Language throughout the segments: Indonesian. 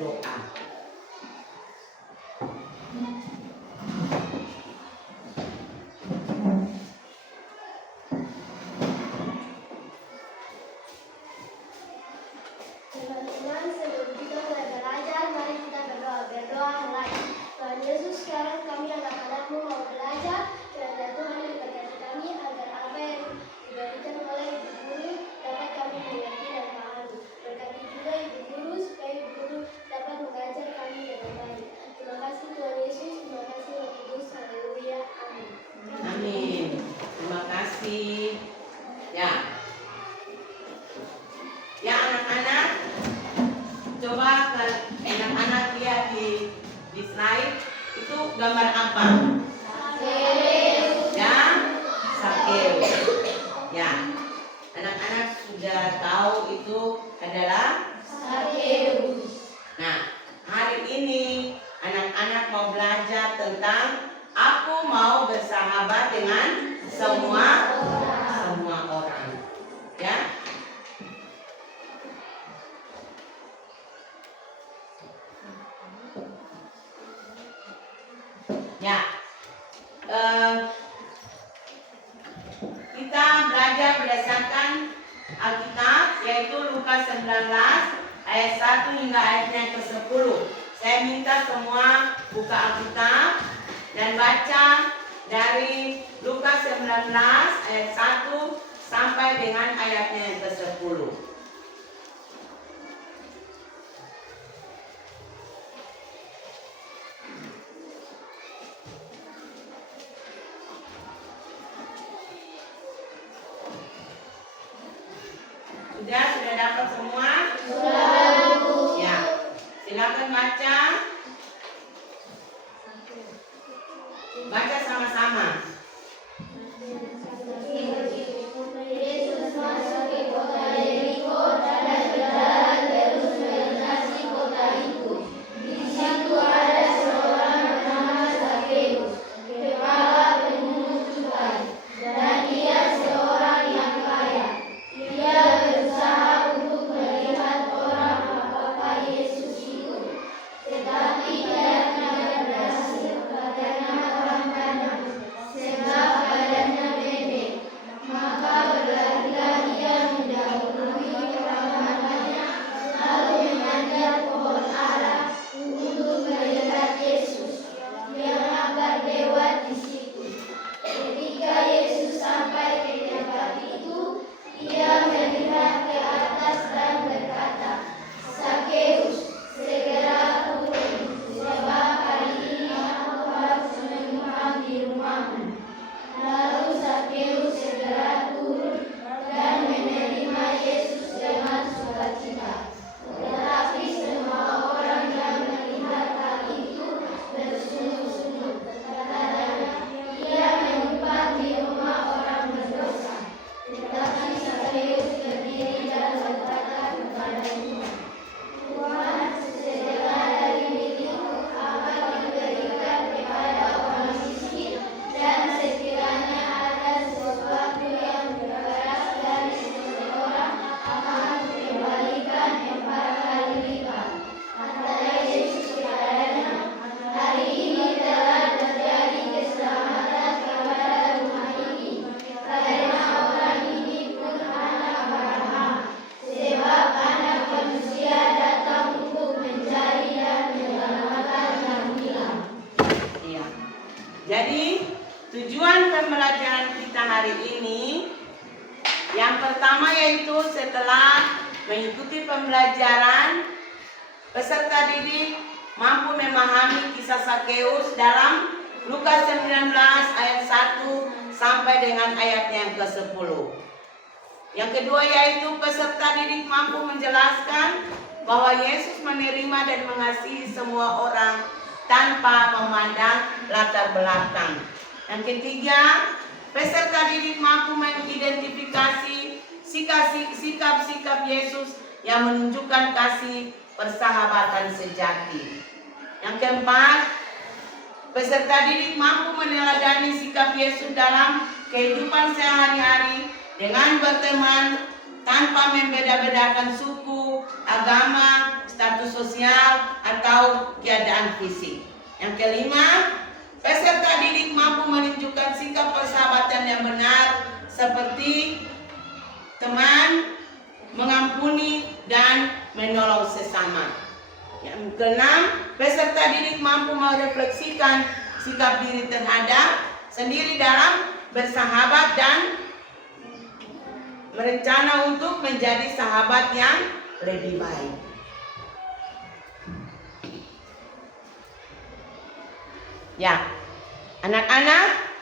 berdoa. Teman-teman, sebelum kita mulai belajar, mari kita berdoa. Berdoa mulai. Tuhan Yesus, sekarang kami anak-anakmu mau belajar. Kiranya Tuhan memberkati kami agar apa yang diberikan oleh Ibu Guru dapat kami mengerti dan pahami. Berkati juga Ibu Guru supaya Ibu Guru dapat mengajar kami dengan baik. Terima kasih Tuhan Yesus, terima kasih Roh Kudus. Haleluya. Amin. Amin. Terima kasih. Ya anak-anak, coba anak-anak lihat di slide itu gambar apa? Ya, Sakeus. Ya, anak-anak sudah tahu itu adalah Sakeus. Nah, hari ini anak-anak mau belajar tentang aku mau bersahabat dengan semua orang. Ya. Ya. Kita belajar berdasarkan Alkitab, yaitu Lukas 19 ayat 1 hingga ayatnya ke-10. Saya minta semua buka Alkitab dan baca dari Lukas 19 ayat 1 sampai dengan ayatnya yang ke-10. Sudah dapat semua? Sudah. Ya. Silakan baca. Baca sama-sama. Yesus masuk ke kota Yeriko dan berjalan terus melintasi kota itu. Di situ ada seorang bernama Sakeus, kepala pemungut cukai, dan dia seorang yang kaya. Dia berusaha untuk melihat orang apakah Yesus itu, tetapi dia tidak berhasil karena orang banyak, sebab badannya pendek. Maka berlarilah dia mendahului orang banyak, lalu memanjat pohon ara untuk melihat Yesus yang akan lewat di situ. Ketika Yesus sampai ke tempat itu, ia melihat ke atas dan berkata, "Sakeus, segera turun, sebab hari ini aku harus menumpang di rumahmu." Lalu Sakeus segera turun dan menerima Yesus dengan sukacita. Tetapi semua orang yang melihat hal itu bersungut-sungut, katanya, "Ia menumpang di rumah orang berdosa." Tetapi Sakeus berdiri dan berkata kepada Tuhan, "Tuhan, setengah dari milikku akan diberikan kepada orang miskin, dan sekiranya ada sesuatu yang berberas dari seseorang akan dikembalikan 4 kali lipat." Kata Yesus kepadanya, "Hari ini telah terjadi keselamatan kepada rumah ini, karena orang ini pun anak Abraham, sebab Anak Manusia datang untuk mencari dan menyelamatkan yang hilang." Iya. Jadi tujuan pembelajaran kita hari ini yang pertama yaitu setelah mengikuti pembelajaran, peserta didik mampu memahami kisah Sakeus dalam Lukas 19 ayat 1 sampai dengan ayatnya yang ke-10. Yang kedua yaitu peserta didik mampu menjelaskan bahwa Yesus menerima dan mengasihi semua orang tanpa memandang latar belakang. Yang ketiga, peserta didik mampu mengidentifikasi sikap-sikap Yesus yang menunjukkan kasih persahabatan sejati. Yang keempat, peserta didik mampu meneladani sikap Yesus dalam kehidupan sehari-hari dengan berteman tanpa membeda-bedakan suku, agama, status sosial atau keadaan fisik. Yang kelima, peserta didik mampu menunjukkan sikap persahabatan yang benar seperti teman, mengampuni, dan menolong sesama. Yang keenam, peserta didik mampu merefleksikan sikap diri terhadap sendiri dalam bersahabat dan berencana untuk menjadi sahabat yang lebih baik. Ya, anak-anak,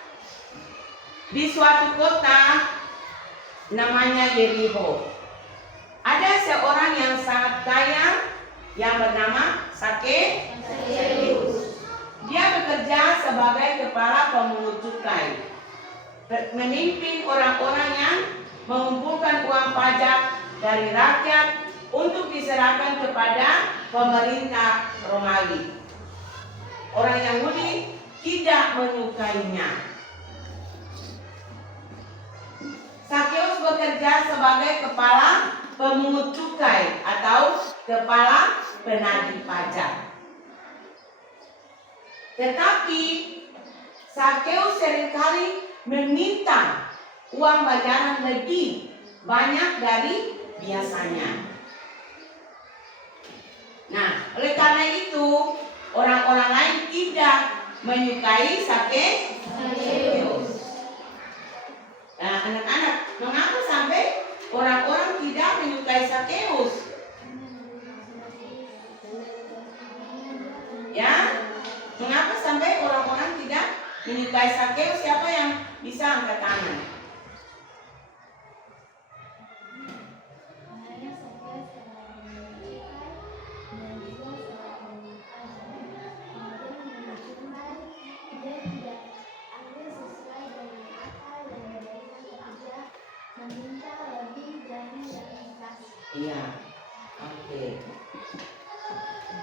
di suatu kota namanya Yeriko, ada seorang yang sangat kaya yang bernama Sakeus. Dia bekerja sebagai kepala pemungut cukai, memimpin orang-orang yang mengumpulkan uang pajak dari rakyat untuk diserahkan kepada pemerintah Romawi. Orang Yahudi tidak menyukainya. Sakeus bekerja sebagai kepala pemungut cukai atau kepala penagih pajak. Tetapi Sakeus seringkali meminta uang bayaran lebih banyak dari biasanya. Nah, oleh karena itu orang-orang lain tidak menyukai Sakeus. Nah, anak-anak, mengapa sampai orang-orang tidak menyukai Sakeus? Ya, mengapa sampai orang-orang tidak menyukai Sakeus? Siapa yang bisa angkat tangan? Iya, oke.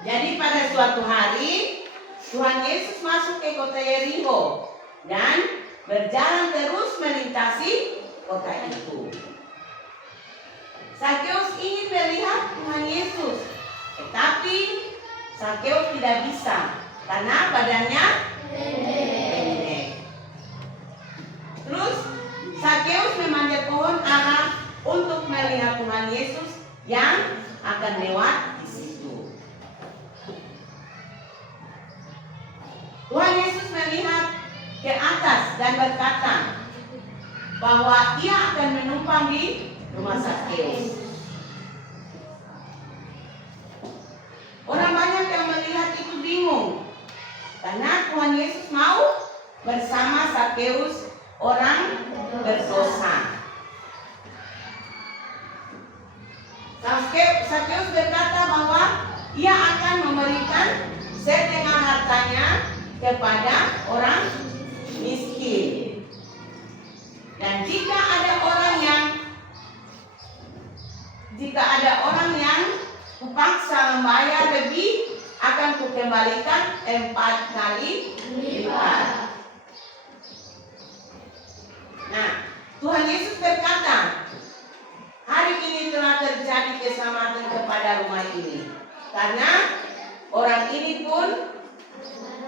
Jadi pada suatu hari Tuhan Yesus masuk ke kota Yeriko dan berjalan terus melintasi kota itu. Sakeus ingin melihat Tuhan Yesus, tetapi Sakeus tidak bisa karena badannya pendek. Terus Sakeus memanjat pohon ara untuk melihat Tuhan Yesus yang akan lewat di situ. Tuhan Yesus melihat ke atas dan berkata bahwa Ia akan menumpang di rumah Sakeus. Orang banyak yang melihat itu bingung karena Tuhan Yesus mau bersama Sakeus, orang berdosa. Sakeus berkata bahwa ia akan memberikan setengah hartanya kepada orang miskin. Dan jika ada orang yang kupaksa membayar lebih, akan kukembalikan 4 kali lipat. Nah, Tuhan Yesus berkata, hari ini telah terjadi keselamatan kepada rumah ini, karena orang ini pun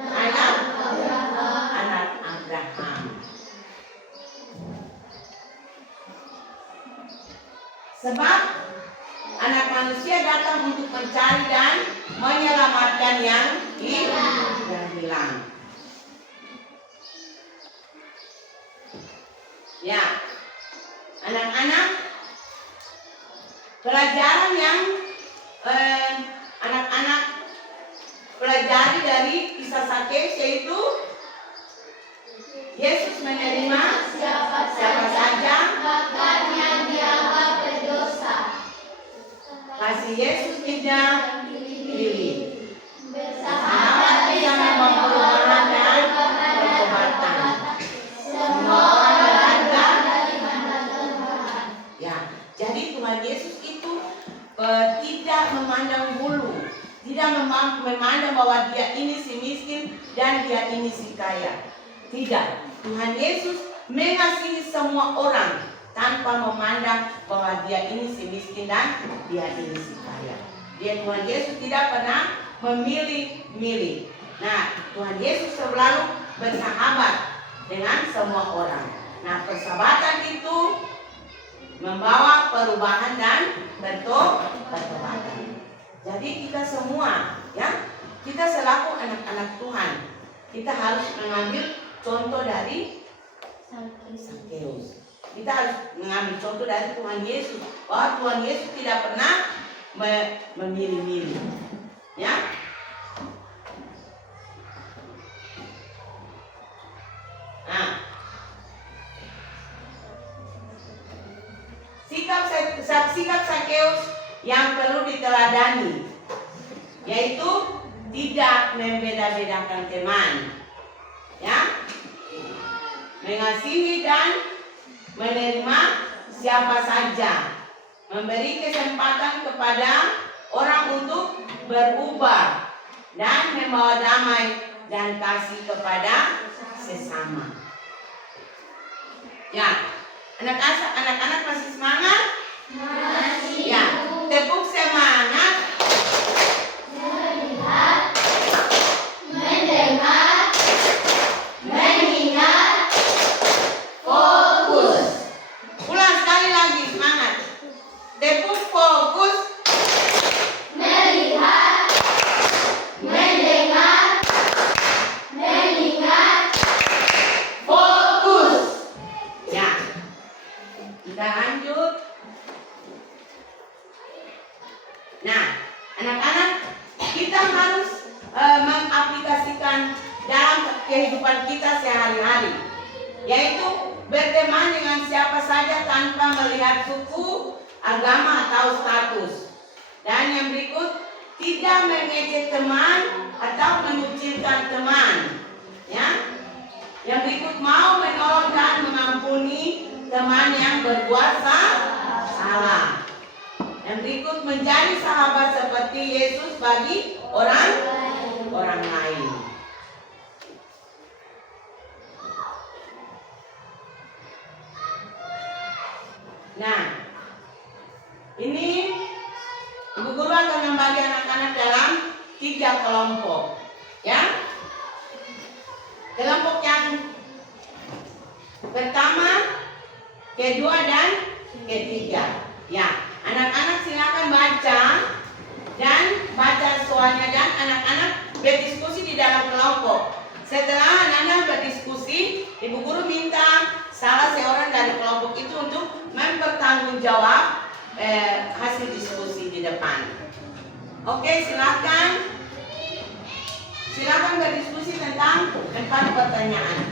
anak Abraham. Sebab anak manusia datang untuk mencari dan menyelamatkan yang hilang. Ya, anak-anak, pelajaran yang anak-anak pelajari dari kisah Sakeus yaitu Yesus menerima siapa saja bahkan yang dianggap berdosa. Kasih Yesus tidak pilih. Bersahabat bisa membawa perubahan dan pertobatan. Semua orang berharga dari mata Tuhan. Ya, jadi Tuhan Yesus itu tidak memandang bulu, tidak memandang bahwa dia ini si miskin dan dia ini si kaya. Tidak, Tuhan Yesus mengasihi semua orang tanpa memandang bahwa dia ini si miskin dan dia ini si kaya. Tuhan Yesus tidak pernah memilih-milih. Nah, Tuhan Yesus selalu bersahabat dengan semua orang. Nah, persahabatan itu membawa perubahan dan bertobatan. Jadi kita semua, ya, kita selaku anak-anak Tuhan, kita harus mengambil contoh dari Zakheus. Kita harus mengambil contoh dari Tuhan Yesus, bahwa Tuhan Yesus tidak pernah memilih-milih, ya. Nah, sikap Zakheus yang perlu diteladani, yaitu tidak membeda-bedakan teman, ya, mengasihi dan menerima siapa saja, memberi kesempatan kepada orang untuk berubah dan membawa damai dan kasih kepada sesama. Ya, anak-anak masih semangat? Masih. Ya, tepuk semangat. Melihat, mendengar, mengingat, fokus. Ulang sekali lagi, semangat. Tepuk, fokus. Melihat, mendengar, mengingat, Fokus. Ya, kita lanjut. Nah, anak-anak, kita harus mengaplikasikan dalam kehidupan kita sehari-hari, yaitu berteman dengan siapa saja tanpa melihat suku, agama, atau status. Dan yang berikut, tidak mengejek teman atau mengucilkan teman, ya. Yang berikut, mau menolong dan mengampuni teman yang berbuat salah. Yang berikut, menjadi sahabat seperti Yesus bagi orang lain. Nah, ini Ibu Guru akan membagi anak-anak dalam 3 kelompok, ya. Kelompok yang pertama, kedua, dan ketiga. Ya, anak-anak silakan baca dan baca soalnya, dan anak-anak berdiskusi di dalam kelompok. Setelah anak-anak berdiskusi, Ibu Guru minta salah seorang dari kelompok itu untuk mempertanggungjawab hasil diskusi di depan. Oke, silakan berdiskusi tentang 4 pertanyaan.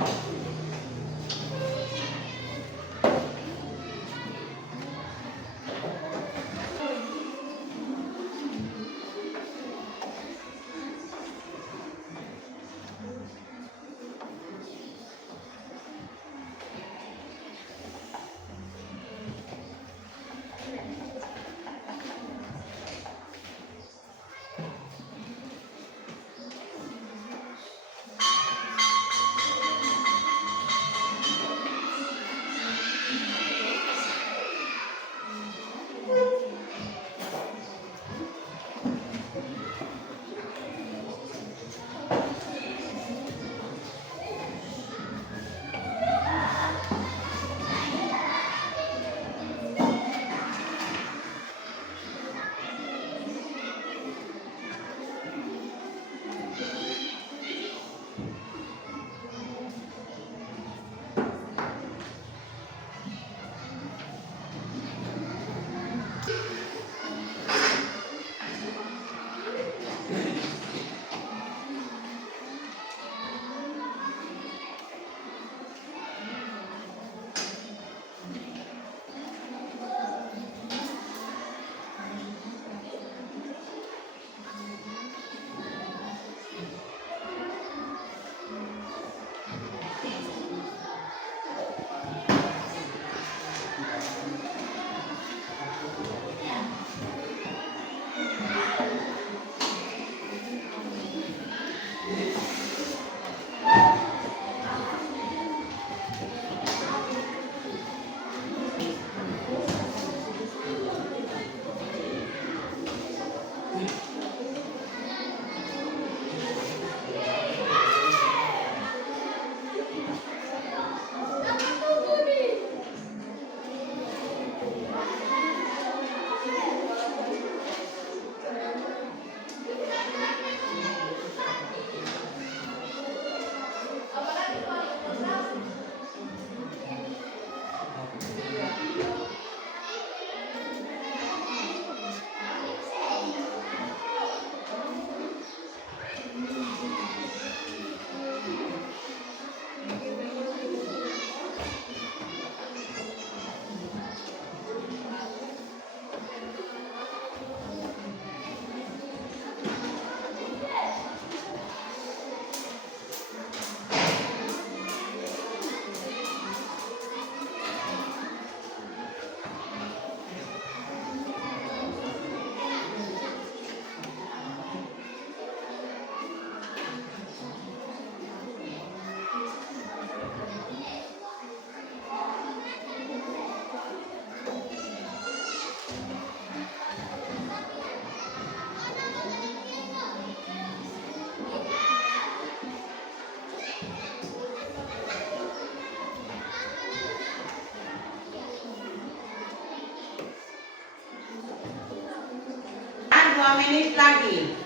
2 menit lagi.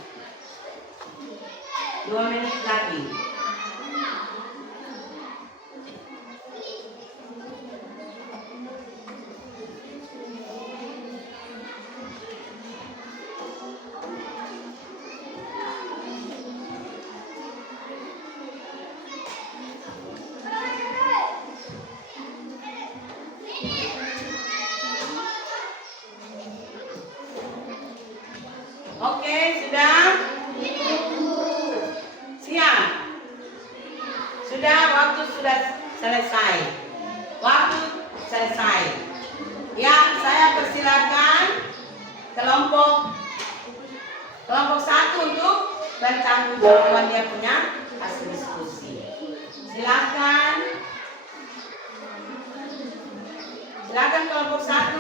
2 menit lagi. Oke, sudah? Siap? Sudah, waktu sudah selesai. Waktu selesai. Ya, saya persilakan kelompok 1 untuk bertanggung jawab dia punya hasil diskusi. Silakan. Silakan kelompok 1.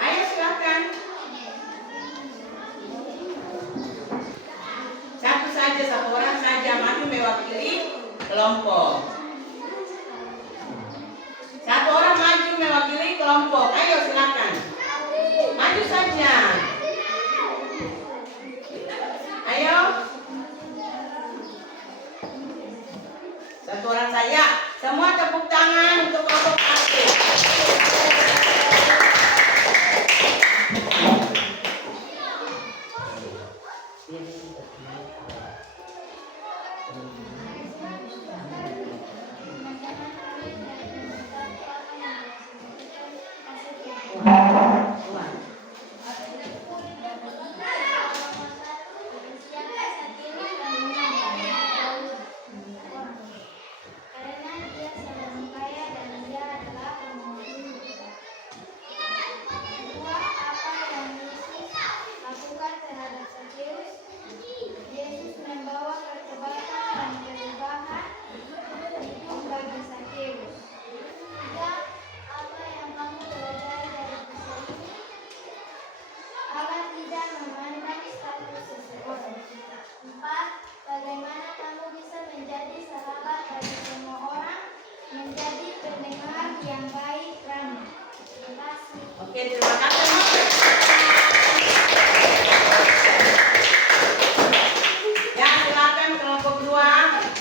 Ayo silakan. Satu orang saja maju mewakili kelompok. Satu orang maju mewakili kelompok. Ayo silakan. Maju saja. Ayo. Satu orang saja. Semua tepuk tangan untuk kelompok 1. Oke, terima kasih. Ya, silakan kelompok 2.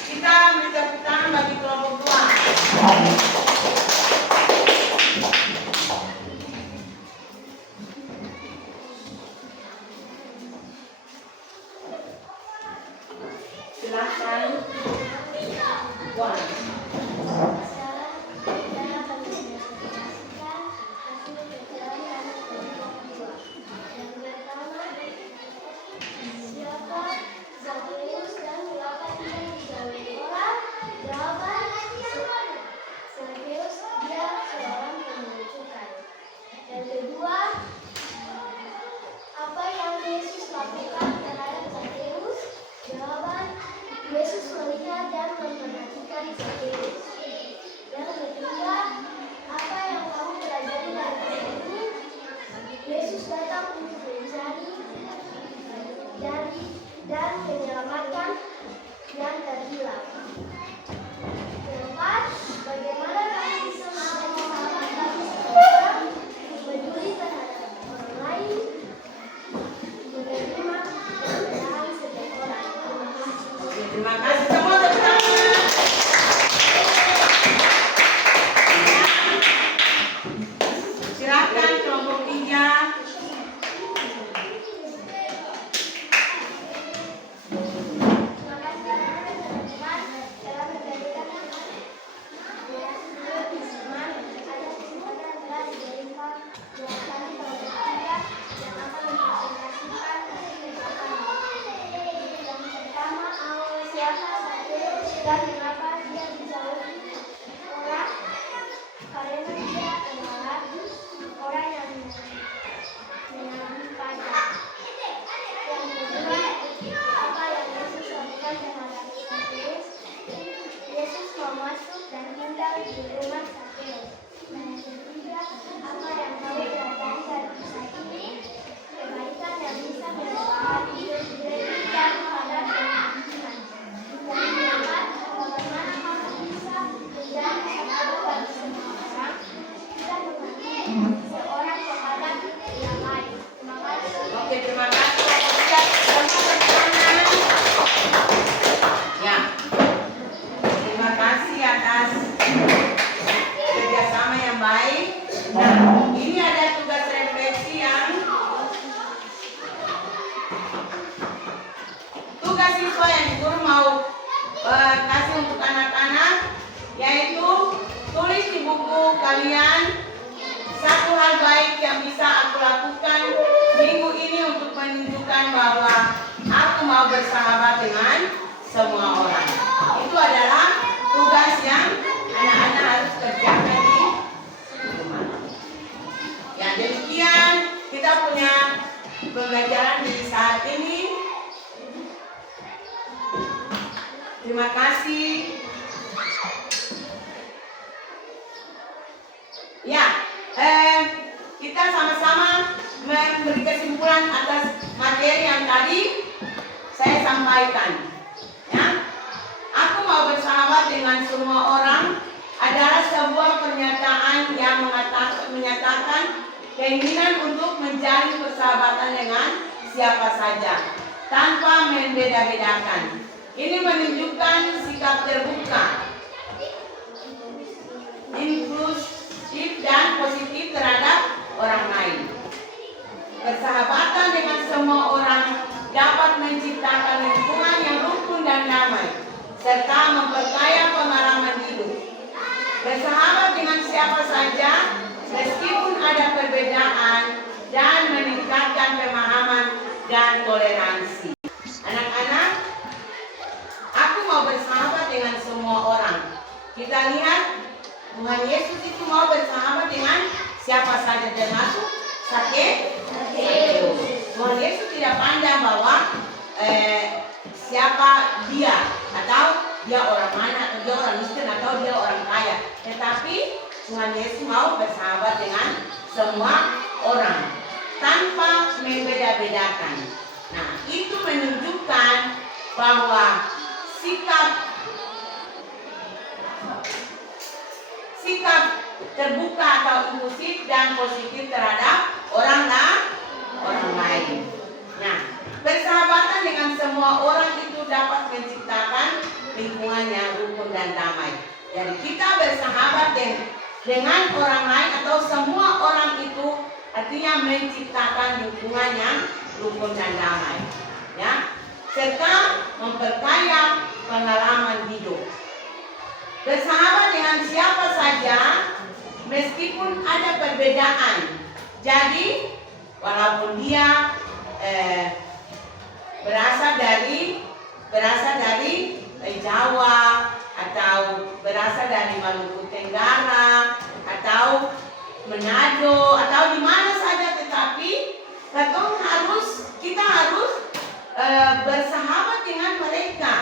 Kita beri tepuk tangan bagi kelompok 2. Silakan. Wah. Yesus melihat dan memperhatikan Zakheus. Yang ketiga, apa yang kamu pelajari dari ini? Yesus datang untuk mencari dan menyelamatkan yang terhilang. Keempat, bagaimana kamu bisa menjadi sahabat bagi seseorang, peduli terhadap orang lain, menerima kebenaran setiap orang. Terima kasih semua, tepuk tangan. Silakan kelompok 3. Dan mengapa dia dijauhi orang? Karena dia adalah orang yang menagih pajak. Yang kedua, apa yang Yesus lakukan terhadap Zakheus? Yesus mau masuk dan tinggal di rumah Zakheus. Dan yang ketiga, apa yang kamu pelajari dari kisah ini? Kebaikan yang bisa menyebabkan hidup dan pada kemenangan. Dan keempat, bagaimana kamu bisa menjadi sahabat bagi semua orang? Kita untuk anak-anak, yaitu tulis di buku kalian satu hal baik yang bisa aku lakukan minggu ini untuk menunjukkan bahwa aku mau bersahabat dengan semua orang. Itu adalah tugas yang anak-anak harus kerjakan di rumah. Ya, demikian kita punya pembelajaran di saat ini. Terima kasih. Ya, kita sama-sama memberi kesimpulan atas materi yang tadi saya sampaikan. Ya, aku mau bersahabat dengan semua orang adalah sebuah pernyataan yang menyatakan keinginan untuk menjalin persahabatan dengan siapa saja tanpa membeda-bedakan. Ini menunjukkan sikap terbuka, inklusif dan positif terhadap orang lain. Persahabatan dengan semua orang dapat menciptakan lingkungan yang rukun dan damai, serta memperkaya pengalaman hidup. Bersahabat dengan siapa saja, meskipun ada perbedaan, dan meningkatkan pemahaman dan toleransi. Anak-anak, aku mau bersahabat dengan semua orang. Kita lihat Tuhan Yesus itu mau bersahabat dengan siapa saja, termasuk Sakeus. Tuhan Yesus tidak pandang bahwa siapa dia, atau dia orang mana, atau dia orang miskin, atau dia orang kaya. Tetapi Tuhan Yesus mau bersahabat dengan semua orang tanpa membeda-bedakan. Nah, itu menunjukkan bahwa sikap terbuka atau inklusif dan positif terhadap orang lain. Nah, persahabatan dengan semua orang itu dapat menciptakan lingkungan yang rukun dan damai. Jadi kita bersahabat dengan orang lain atau semua orang itu artinya menciptakan lingkungan yang rukun dan damai. Ya, serta memperkaya pengalaman hidup. Bersahabat dengan siapa saja meskipun ada perbedaan. Jadi walaupun dia berasal dari Jawa, atau berasal dari Maluku Tenggara, atau Manado, atau di mana saja, tetapi kita harus bersahabat dengan mereka.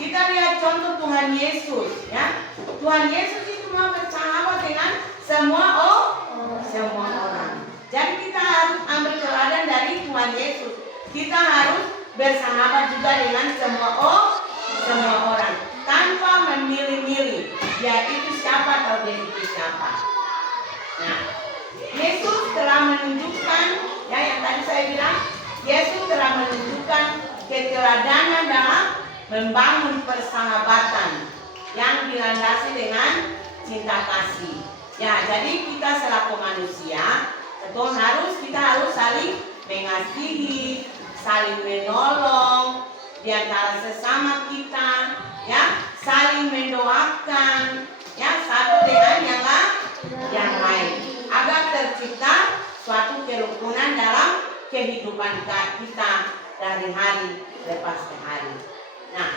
Kita lihat contoh Tuhan Yesus, ya. Tuhan Yesus itu mau bersahabat dengan semua orang. Jadi kita harus ambil teladan dari Tuhan Yesus. Kita harus bersahabat juga dengan semua orang tanpa memilih-milih dia itu siapa atau dia itu siapa. Nah, Yesus telah menunjukkan, ya, yang tadi saya bilang, Yesus telah menunjukkan keteladanan dalam membangun persahabatan yang dilandasi dengan cinta kasih. Ya, jadi kita selaku manusia, kita harus saling mengasihi, saling menolong di antara sesama kita, ya, saling mendoakan, ya, satu dengan yang lain, agar tercipta suatu kerukunan dalam kehidupan kita dari hari lepas ke hari. Nah,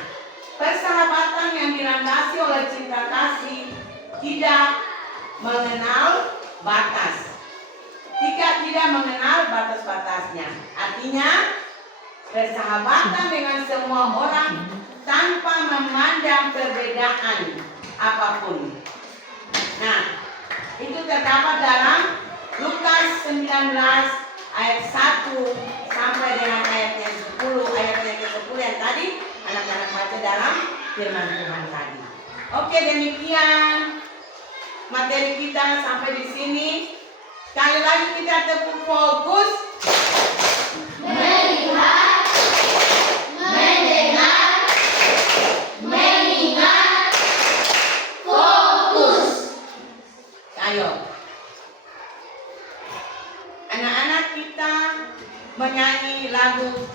persahabatan yang dilandasi oleh cinta kasih tidak mengenal batas. Tidak mengenal batas-batasnya. Artinya, persahabatan dengan semua orang tanpa memandang perbedaan apapun. Nah, itu terdapat dalam Lukas 19 ayat 1 sampai dengan ayatnya 10, ayatnya ke-10 yang tadi anak-anak baca dalam firman Tuhan tadi. Oke, demikian materi kita sampai di sini. Sekali lagi kita tetap fokus melihat, mendengar, mengingat, fokus. Ayo, anak-anak kita menyanyi lagu.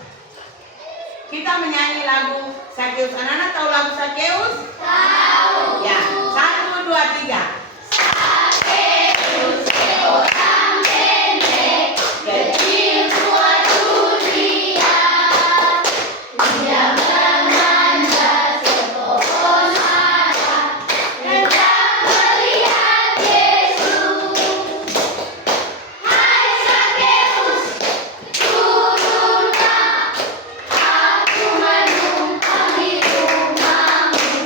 Kita menyanyi lagu Sakeus. Anak-anak tahu lagu Sakeus? Tahu. Ya, 1, 2, 3. Sakeus seorang pendek, kecil suatu dia. Dia memanjat sepohon ara, hendak melihat Yesus. Hai Sakeus, turunlah, aku menumpang di rumahmu.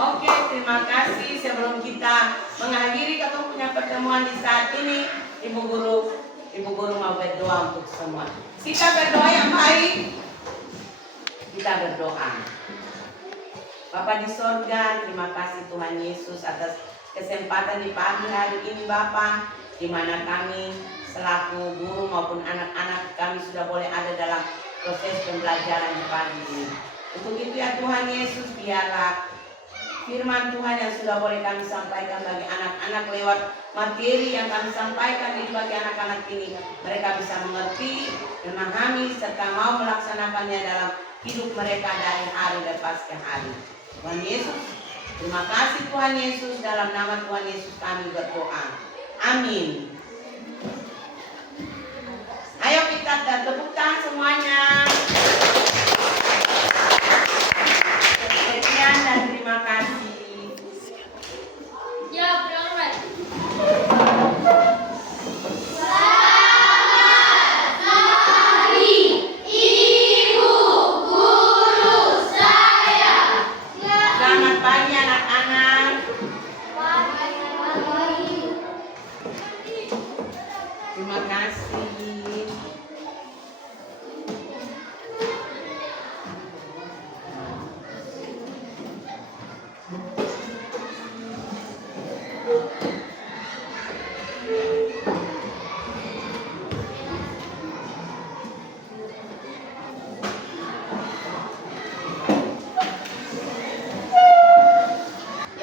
Oke, terima kasih. Sebelum kita mengakhiri ketemu punya pertemuan di saat ini, Ibu Guru mau berdoa untuk semua. Kita berdoa yang baik. Kita berdoa. Bapa di sorga, terima kasih Tuhan Yesus atas kesempatan di pagi hari ini Bapa, di mana kami selaku guru maupun anak-anak kami sudah boleh ada dalam proses pembelajaran di pagi ini. Untuk itu ya Tuhan Yesus, biarlah firman Tuhan yang sudah boleh kami sampaikan bagi anak-anak lewat materi yang kami sampaikan ini bagi anak-anak ini, mereka bisa mengerti, memahami, serta mau melaksanakannya dalam hidup mereka dari hari lepas ke hari. Tuhan Yesus, terima kasih Tuhan Yesus, dalam nama Tuhan Yesus kami berdoa. Amin. Ayo kita tepuk tangan semuanya. Sekian dan terima kasih. Ya, berangkat. Selamat pagi anak-anak. Terima kasih.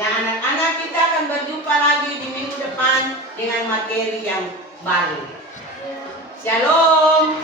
Ya anak-anak, kita akan berjumpa lagi di minggu depan dengan materi yang baru. Shalom.